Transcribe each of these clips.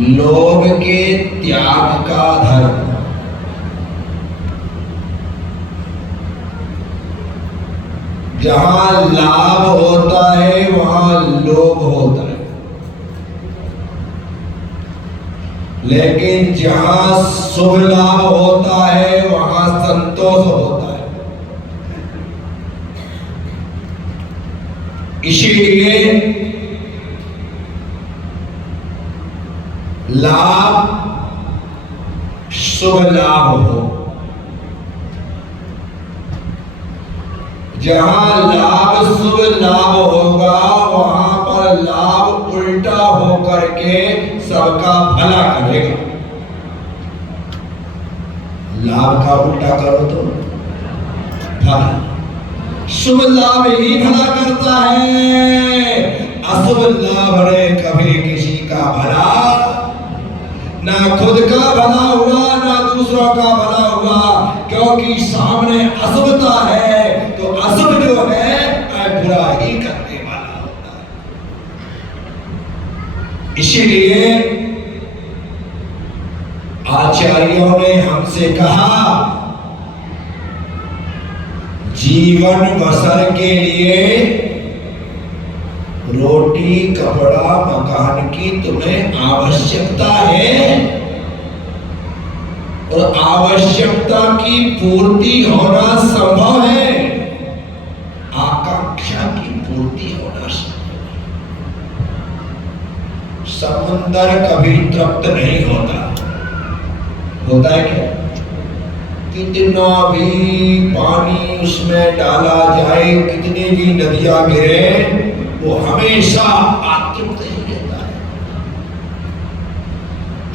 लोभ के त्याग का धर्म। जहां लाभ होता है वहां लोभ होता है, लेकिन जहां शुभ लाभ होता है वहां संतोष होता है। इसीलिए लाभ शुभ लाभ हो, जहां लाभ शुभ लाभ होगा वहां पर लाभ उल्टा होकर के सबका भला करेगा। लाभ का उल्टा करो तो भला, शुभ लाभ ही भला करता है, अशुभ लाभ ने कभी किसी का भला, ना खुद का भला हुआ ना दूसरों का भला हुआ, क्योंकि सामने अशुभता है तो अशुभ जो है बुरा ही करने वाला होता है। इसीलिए आचार्यों ने हमसे कहा, जीवन बसर के लिए रोटी कपड़ा मकान की तुम्हें आवश्यकता है, और आवश्यकता की पूर्ति होना संभव है, आकांक्षा की पूर्ति होना संभव है। समुंदर कभी तृप्त नहीं होता, होता है क्या? कितना भी पानी उसमें डाला जाए, कितनी भी नदियां गिरे, वो हमेशा अतृप्त ही रहता है।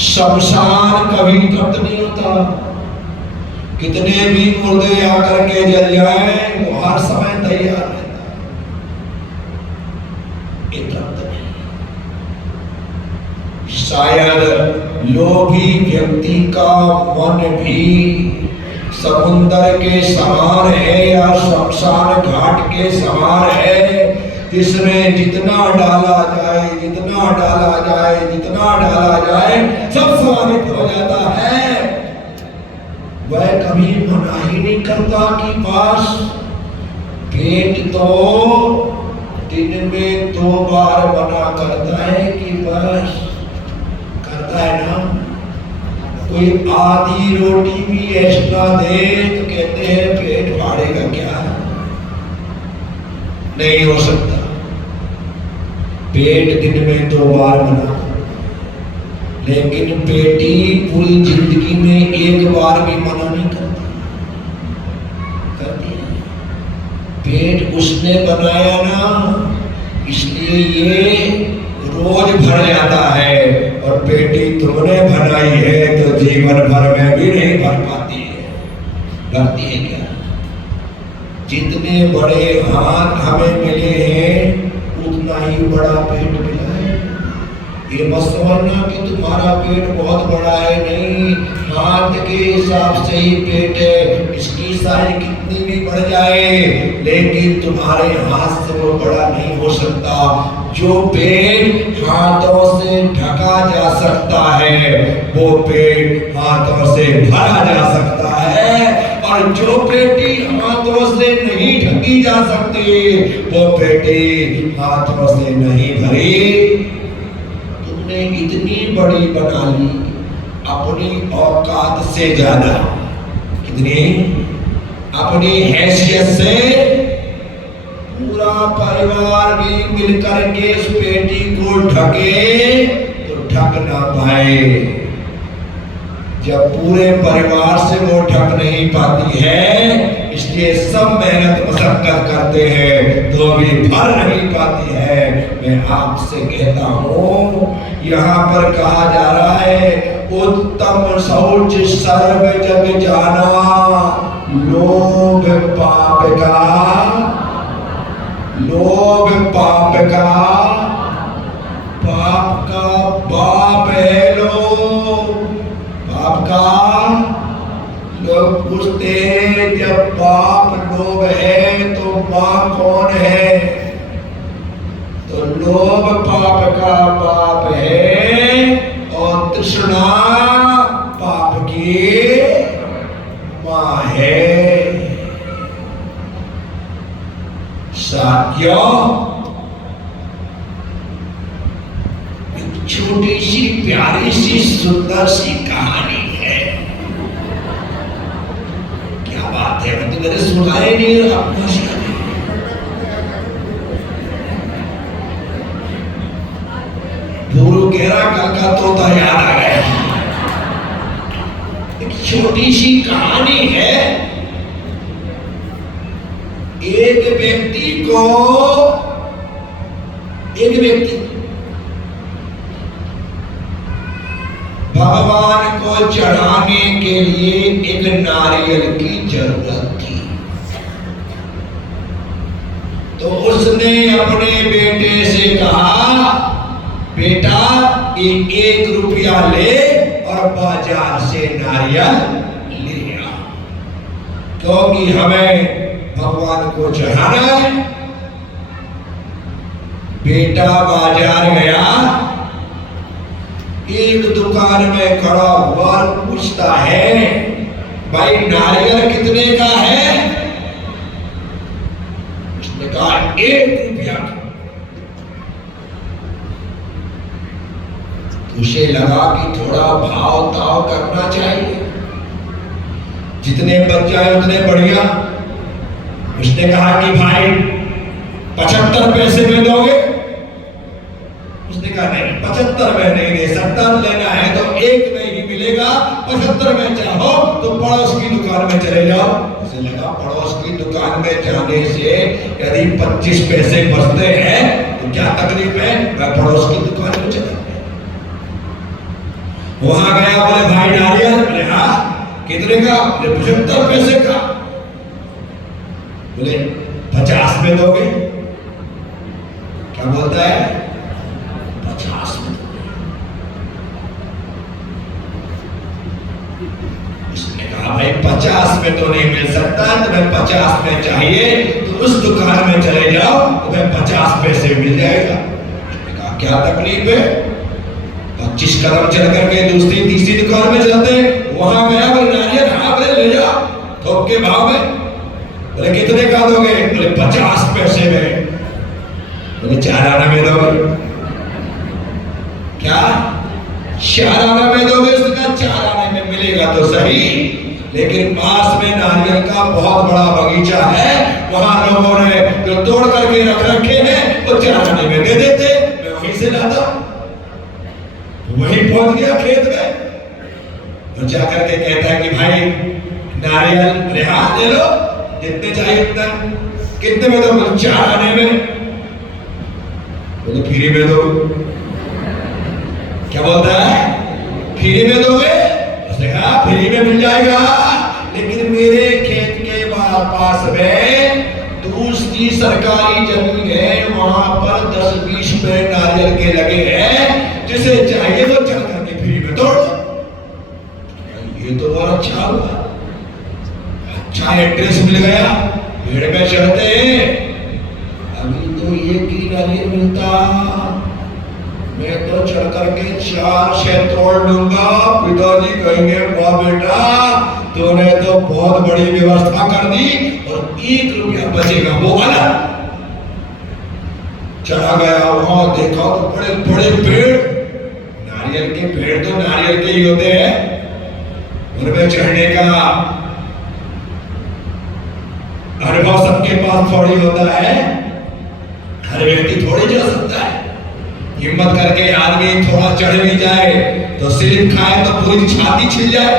शमशान कभी तृप्त नहीं होता, कितने भी मुर्दे आकर के जल जाए वो हर समय तैयार रहता है, ये तृप्त नहीं। शायद लोभी व्यक्ति का मन भी समुंदर के समान है या शमशान घाट के समान है, जिसमें जितना डाला जाए जितना डाला जाए जितना डाला जाए सब समाहित हो जाता है। वह कभी मना ही नहीं करता कि बस पेट तो दिन में 2 बार मना करता है कि बस, करता है ना। कोई आधी रोटी भी एक्स्ट्रा दे तो कहते हैं पेट फाड़ेगा क्या, नहीं हो सकता। पेट दिन में 2 बार मना, लेकिन पेटी पूरी जिंदगी में 1 बार भी मना नहीं करती, करती है। पेट उसने बनाया ना, इसलिए ये रोज भर जाता है, और पेटी तुमने बनाई है तो जीवन भर में भी नहीं भर पाती है। भरती है क्या? जितने बड़े हाथ हमें मिले हैं उतना ही बड़ा पेट मिला है। ये मत समझना कि तुम्हारा पेट बहुत बड़ा है, नहीं, हाथ के हिसाब से ही पेट है। इसकी साइज कितनी भी बढ़ जाए लेकिन तुम्हारे हाथ से वो बड़ा नहीं हो सकता। जो पेट हाथों से ढका जा सकता है वो पेट हाथों से भरा जा सकता है, और जो पेटी हाथों से नहीं ढकी जा सकती वो पेटी हाथों से नहीं भरी। तुमने इतनी बड़ी बना ली अपनी औकात से ज्यादा, कितनी, अपनी हैसियत से। पूरा परिवार भी मिलकर के उस पेटी को ढके तो ढक ना पाए। जब पूरे परिवार से वो ढक नहीं पाती है, इसलिए सब मेहनत मशक्कत करते हैं तो भी भर नहीं पाती है। मैं आपसे कहता हूँ, यहाँ पर कहा जा रहा है, उत्तम शौच सर्व जग जाना, लोभ पाप का, लोभ पाप का, पाप का बाप है लोभ, पाप का। लोग पूछते हैं जब बाप लोभ है तो माँ कौन है, तो लोभ पाप का बाप है, और क्यों? एक छोटी सी प्यारी सी सुंदर सी कहानी है। क्या बात है, मतलब मैंने सुनाया नहीं और आपको गुरु कह रहा कल का तोता याद आ गया। एक छोटी सी कहानी है। एक व्यक्ति भगवान को चढ़ाने के लिए एक नारियल की जरूरत थी। तो उसने अपने बेटे से कहा, बेटा ये 1 रुपया ले और बाजार से नारियल ले आ, क्योंकि हमें भगवान को चढ़ाना है। बेटा बाजार गया, एक दुकान में खड़ा हुआ पूछता है, भाई नारियल कितने का है? उसने कहा 1 रुपया। उसे लगा कि थोड़ा भाव ताव करना चाहिए, जितने बच जाए उतने बढ़िया। उसने कहा कि भाई 75 पैसे में दोगे? उसने कहा नहीं, 75 में नहीं दे सकता, लेना है तो 1 में ही मिलेगा। 75 में चाहो तो पड़ोस की दुकान में चले जाओ। उसे लगा पड़ोस की दुकान में जाने से यदि 25 पैसे बचते हैं तो क्या तकलीफ है, मैं पड़ोस की दुकान में चला। वहां गया, बोले भाई नारियल? बोले हाँ। कितने का? बोले 75 पैसे का। बोले 50 में दोगे? क्या बोलता है? 50 में दोगे। उसने कहा भाई 50 में तो नहीं मिल सकता, तुम्हें 50 में चाहिए तो उस दुकान में चले जाओ, तुम्हें 50 पैसे मिल जाएगा। उसने कहा क्या तकलीफ है? 25 कदम चल करके दूसरी तीसरी दुकान में चलते, वहां गया, बोले नारियल? हाँ। बोले ले जाओ थोक के भाव में। बोले कितने का दोगे? बोले 50 पैसे में। बोले 4 आना में दोगे? क्या 4 आना में दोगे? उसने कहा 4 आने में मिलेगा तो सही, लेकिन पास में नारियल का बहुत बड़ा बगीचा है, वहां लोगों ने जो तोड़ करके रख रखे हैं वो 4 आने में दे देते, मैं वहीं से लाता। वहीं पहुंच गया खेत में और जाकर के कहता है कि भाई नारियल? रेहान ले लो, जितने चाहिए उतना। कितने में दो? 4 आने में। बोले फ्री में दो। क्या बोलता है? फ्री में दोगे? उसने कहा फ्री में मिल जाएगा, लेकिन मेरे खेत के पास में दूसरी सरकारी जमीन है, वहां पर 10-20 पेड़ नारियल के लगे हैं, जिसे चाहिए तो चल करके फ्री में तोड़। ये तो बहुत अच्छा हुआ, अच्छा एड्रेस मिल गया, पेड़ में चढ़ते हैं। अभी तो 1 ही नारियल मिलता, मैं तो चढ़ करके 4-6 तोड़ लूंगा। पिताजी कहेंगे वाह बेटा तूने तो बहुत बड़ी व्यवस्था कर दी, और 1 रुपया बचेगा वो अलग। चढ़ा गया, वहां देखा तो बड़े बड़े पेड़, नारियल के पेड़ तो नारियल के ही होते हैं, उनमें चढ़ने का अनुभव सबके पास थोड़ी होता है, हर व्यक्ति थोड़ी चढ़ सकता है। हिम्मत करके आदमी थोड़ा चढ़ भी जाए तो स्लिप खाए तो पूरी छाती छिल जाए।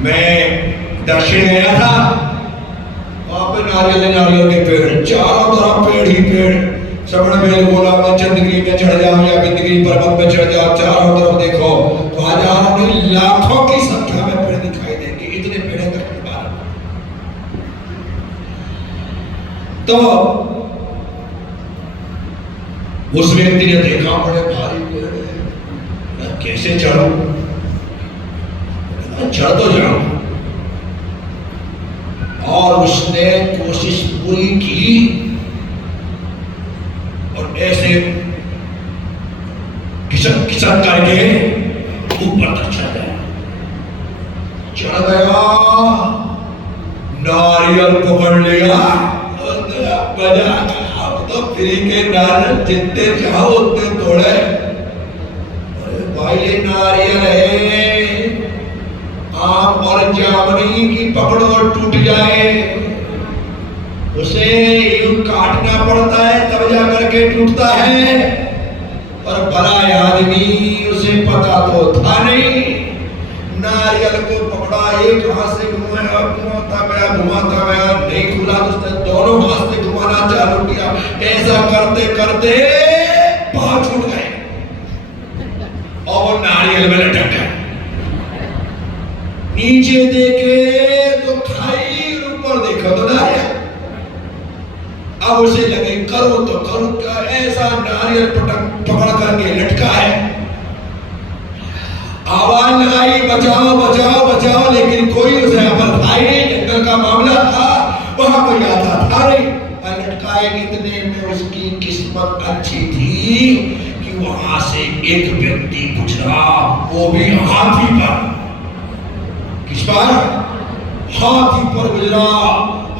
मैं दक्षिण गया था, वहां पे नारियल के पेड़, चारों तरफ पेड़ ही पेड़। श्रवण बेल बोला मैं चंद्रगिरी में चढ़ जाऊं या बिंदगिरी पर्वत में चढ़ जाऊं, चारों तरफ देखो तो हजारों नहीं लाखों की संख्या में पेड़ दिखाई देंगे, इतने पेड़ हैं दक्षिण भारत। तो उस व्यक्ति ने देखा बड़े भारी पेड़ है, कैसे चढ़ूं? चढ़ तो जाऊं। और उसने कोशिश पूरी की और ऐसे खिसक खिसक करके ऊपर तक चढ़ गया। नारियल नारियल पकड़ लिया, मजा। अब तो फ्री के नारियल जितने चाहो उतने तोड़े। अरे भाई ये नारियल है, आम और जामुनी की पकड़ो और टूट जाए, उसे यूं काटना पड़ता है तब जा करके टूटता है। और भला आदमी उसे पता तो था नहीं, नारियल को पकड़ा, एक हाथ से घुमाया, घुमाता गया, नहीं खुला तो उसने दोनों हाथ से घुमाना चालू किया। ऐसा करते करते पांव छूट गए और वो नारियल में लटक गए। नीचे देखे तो खाई, ऊपर देखा तो नारियल। अब उसे लगे करूं तो करूं क्या, ऐसा नारियल पकड़ करके लटका है। आवाज लगाई बचाओ बचाओ बचाओ, लेकिन कोई उसे पर था नहीं। जंगल का मामला था, वहां कोई आता था नहीं। लटकाए इतने में उसकी किस्मत अच्छी थी कि वहां से एक व्यक्ति गुजरा, वो भी हाथी पर। किस पर? हाथी पर गुजरा।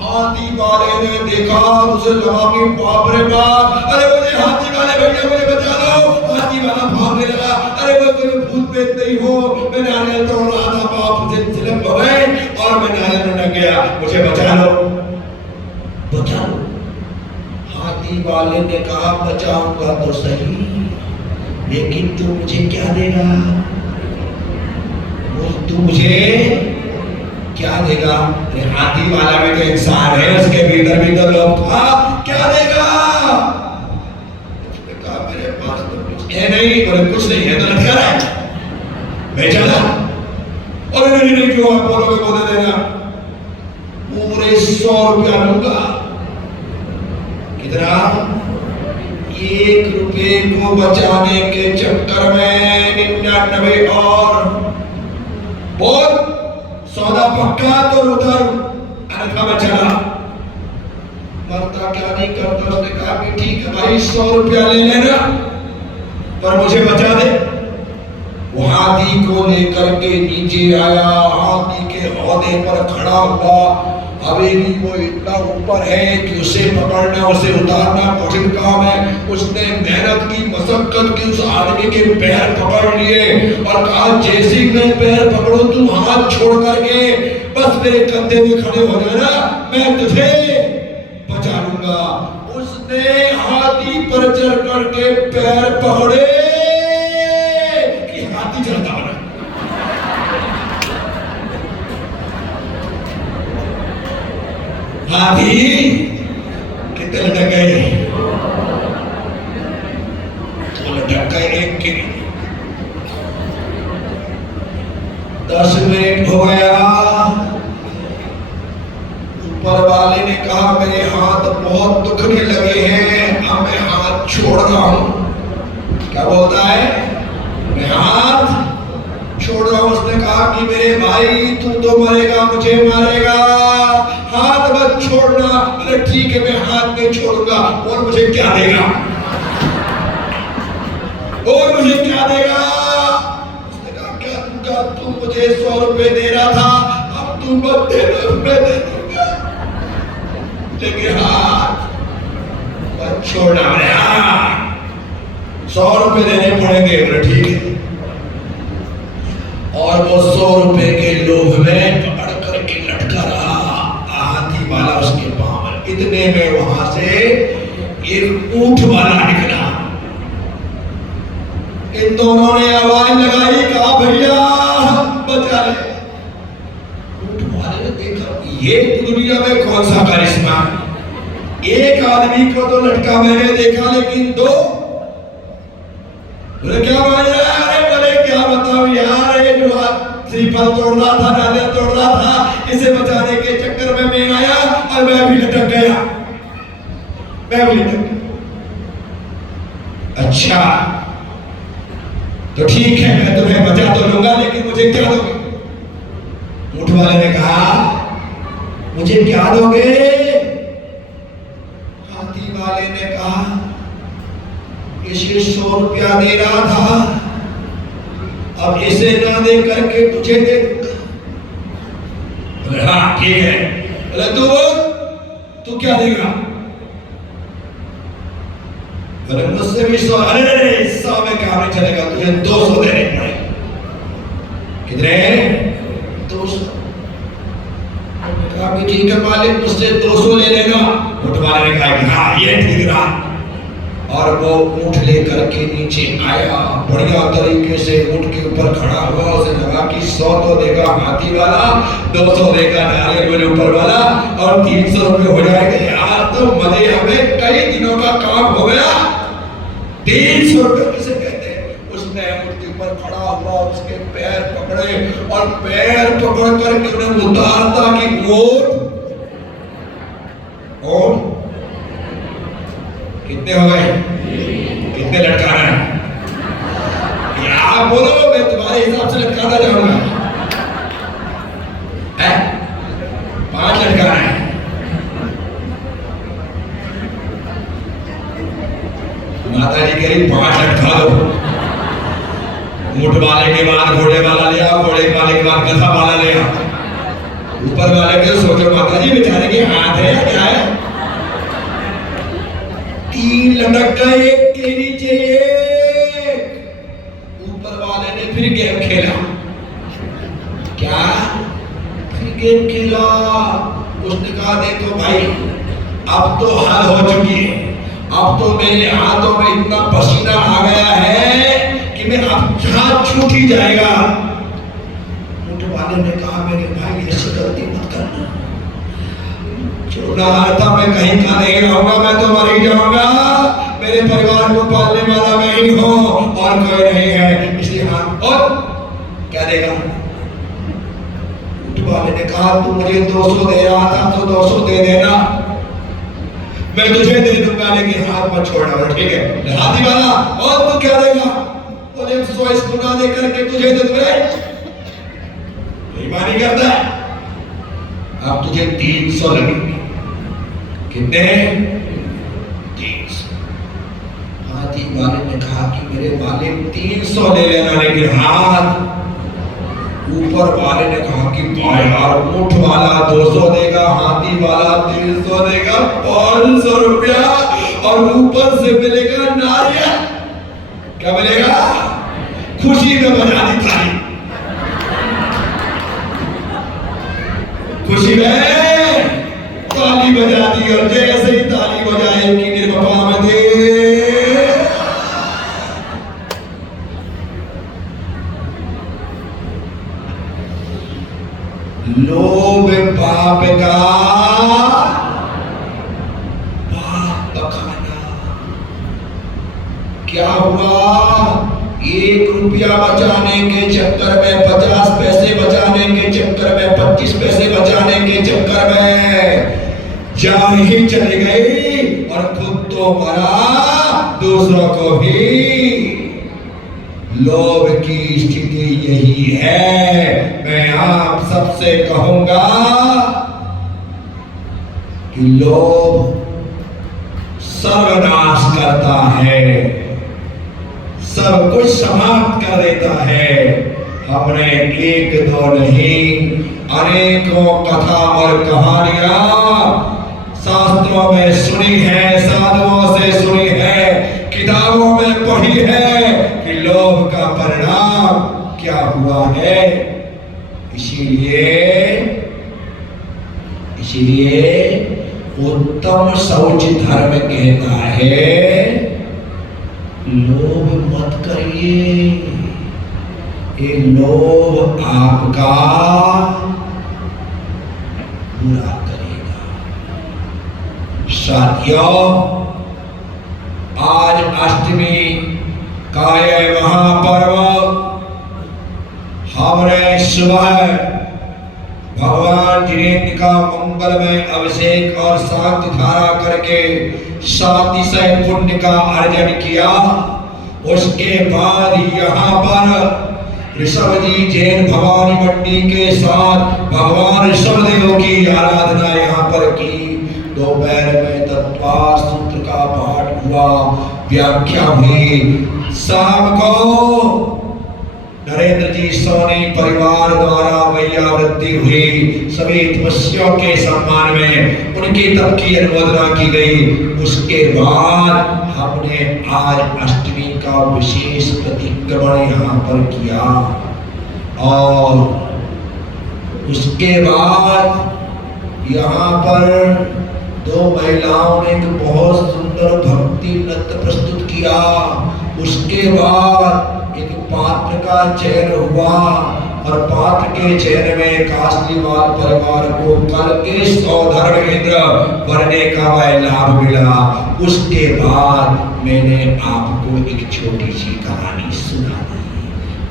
हाथी वाले ने देखा, उसे लगा कि बाप रे बाप, अरे मुझे हाथी वाले भैया मुझे बचा लो। हाथी वाला भागने लगा, अरे वो कोई भूत प्रेत नहीं हो, मैं नारियल तोड़ रहा था, बाप मुझे स्लिप हो गए और मैं नारियल में लग गया, मुझे बचा लो, बचा लो। हाथी वाले ने कहा बचाऊंगा तो सही, लेकिन तू मुझे क्या देगा? तू मुझे क्या देगा? हाथी वाला भी तो इंसान है, उसके भीतर भी तो लोग था, क्या देगा? कहा मेरे पास तो कुछ है नहीं, और कुछ नहीं है तो लटका रहा है, मैं चला। और नहीं क्यों आप बोलोगे, वो दे देना, पूरे 100 रुपया लूंगा। कितना? 1 रुपये को बचाने के चक्कर में 99 और बोल सौदा पक्का तो उतारू, अन्यथा मैं चला। मरता क्या नहीं करता, उसने कहा कि ठीक है भाई 100 रुपया ले लेना, पर मुझे बचा दे। वो हाथी को लेकर के नीचे आया, हाथी के हौदे पर खड़ा हुआ। हवेली वो इतना ऊपर है कि उसे पकड़ना, उसे उतारना कठिन काम है। उसने मेहनत की, मशक्कत की, उस आदमी के पैर पकड़ लिए और कहा जैसे ही मैं पैर पकड़ूं तू हाथ छोड़ करके बस मेरे कंधे में खड़े हो जाना, मैं तुझे बचा लूंगा। उसने हाथी पर चढ़ करके पैर पकड़े कि हाथी चलता बना। हाथी कितने लटक गए? तो लटक गए एक के 10 मिनट हो गया। ऊपर वाले ने कहा मेरे हाथ बहुत दुखने लगे हैं, अब मैं हाथ छोड़ रहा हूं। क्या बोलता है? मैं हाथ छोड़ रहा हूं। उसने कहा कि मेरे भाई तू तो मरेगा, मुझे मारेगा, हाथ मत छोड़ना। अरे ठीक है मैं हाथ नहीं छोड़ूंगा, और मुझे क्या देगा? और मुझे क्या देगा? उसने कहा क्या तू मुझे 100 रुपए दे रहा था, अब तू मत दे, मैं दे दूंगा, लेकिन हाथ मत छोड़ना। 100 रुपए देने पड़ेंगे। बोले ठीक है। और वो 100 रुपए के लोभ में पकड़ करके लटका रहा हाथी वाला उसके पांव में। इतने में वहां से एक ऊंट वाला निकला। इन दोनों ने आवाज लगाई, कहा भैया बचा ले। ऊंट वाले ने देखा ये दुनिया में कौन सा करिश्मा, एक आदमी को तो लटका मैंने देखा, लेकिन 2। बोले क्या मान रहा है? बोले क्या बताऊं यार, ये जो श्रीफल तोड़ रहा था, नारियल तोड़ रहा था, इसे बचाने के चक्कर में मैं आया और मैं भी लटक गया, मैं भी लटक गया। अच्छा तो ठीक है, मैं तुम्हें बचा तो लूंगा, लेकिन मुझे क्या दोगे? ऊंट वाले ने कहा मुझे क्या दोगे? हाथी वाले ने कहा इसे 100 रुपया दे रहा था, अब इसे ना दे करके तुझे दे दूंगा। हाँ ठीक है, बोले तू क्या देगा? बोले मुझसे भी 100। अरे 100 में काम नहीं चलेगा, तुझे 200 देने पड़ेंगे। कितने? 200। कहा भी ठीक है मालिक, मुझसे 200 ले लेगा। ऊँट वाले ने कहा कि हाँ ये ठीक रहा। और वो ऊँट लेकर के नीचे आया, बढ़िया तरीके से ऊँट के ऊपर खड़ा हुआ। उसे लगा कि 100 तो देगा हाथी वाला, 200 देगा नारियल वाले ऊपर वाला, और 300 रुपये हो जाएंगे। आज तो मजे, हमें कई दिनों का काम हो गया। 300 रुपये किसे कहते हैं? उसने ऊँट के ऊपर खड़ा हुआ, उसके पैर पकड़े और पैर पकड़ करके उन्हें उतारता कि ऊँट कितने हो गए? कितने लटकाना है? आप बोलो, मैं तुम्हारे हिसाब से लटकाता जाऊंगा। 5 लटकाना है। माता जी कह रही 5 लटका दो। ऊँट वाले के बाद घोड़े वाला ले आओ, घोड़े वाले के बाद गधा वाला ले आओ। ऊपर वाले के सोचो माता जी बेचारे के हाथ है या क्या है? 3 लटक गए, एक के नीचे एक। ऊपर वाले ने फिर गेम खेला। क्या? फिर गेम खेला। उसने कहा देखो भाई, अब तो हाल हो चुकी है, अब तो मेरे हाथों में इतना पसीना आ गया है कि मैं अब हाथ छूट ही जाएगा। ऊँट वाले ने कहा मेरे भाई ऐसी गलती मत करना, था मैं कहीं का नहीं रहूंगा, मैं तो मर ही जाऊंगा। मेरे परिवार को पालने वाला मैं ही हूं और कोई नहीं है, इसलिए हाँ। और क्या देगा? ऊँट वाले ने कहा तू मुझे 200 दे रहा था तो 200 दे देना, मैं तुझे दे दूंगा, लेकिन हाथ मत छोड़ना। ठीक है? हाथी वाला और तू क्या देगा? बोले 100 गुना दे करके तुझे दे दूंगा। बेईमानी करता है। अब तुझे 300 लगेंगे। कितने? 300। हाथी वाले ने कहा कि मेरे मालिक 300 ले लेना, लेकिन हाथ। ऊपर वाले ने कहा कि भाई यार, ऊँट वाला 200 देगा, हाथी वाला 300 देगा, 500 रुपया, और ऊपर से मिलेगा नारियल। क्या मिलेगा? खुशी में बजानी थाली, खुशी में ताली बजा दी। और जैसे ही ताली बजाए कि निर्मपा में दे, लोभ पाप का पाप खाना। क्या हुआ? 1 रुपया बचाने के चक्कर में, 50 पैसे बचाने के चक्कर में, 25 पैसे बचाने के चक्कर में जान ही चली गई, और खुद तो मरा, दूसरों को भी। लोभ की स्थिति यही है। मैं आप सबसे कहूंगा कि लोभ सर्वनाश करता है, सब कुछ समाप्त कर देता है। हमने 1-2 नहीं, अनेकों कथा और कहानियां शास्त्रों में सुनी है, साधुओं से सुनी है, किताबों में पढ़ी है कि लोभ का परिणाम क्या हुआ है। इसीलिए उत्तम शौच धर्म कहता है लोभ मत करिए, ये लोभ आपका बुरा करेगा। साथियों, आज अष्टमी का यह महापर्व हमने सुबह भगवान जिनेन्द्र का मंगलमय अभिषेक और शांति धारा करके सातिशय पुण्य का अर्जन किया। उसके बाद यहाँ पर ऋषभ जी जैन भवानी मंडी के साथ भगवान ऋषभदेव की आराधना यहाँ पर की। दोपहर में तत्वार सूत्र का पाठ हुआ, व्याख्या हुई। शाम को नरेंद्र जी सोनी परिवार द्वारा वैयावृत्ति हुई, सभी तपस्वियों के सम्मान में उनकी तप की अनुमोदना की गई। उसके बाद हमने आज अष्टमी का विशेष प्रतिक्रमण यहाँ पर किया और उसके बाद यहाँ पर दो महिलाओं ने एक बहुत सुंदर भक्ति नृत्य प्रस्तुत किया। उसके बाद एक पात्र का चयन हुआ और पात्र के चयन में कासलीवाल परिवार को कल के सौधर्मेंद्र बनने का वह लाभ मिला। उसके बाद मैंने आपको एक छोटी सी कहानी सुनाई।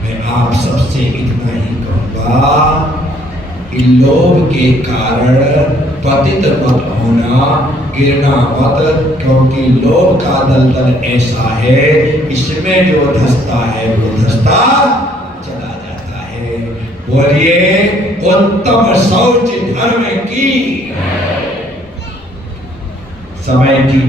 मैं आप सबसे इतना ही कहूँगा कि लोभ के कारण पतित मत होना, गिरना मत, क्योंकि लोभ का दलदल ऐसा है, इसमें जो धंसता है वो धंसता चला जाता है। बोलिए उत्तम शौच धर्म की समय की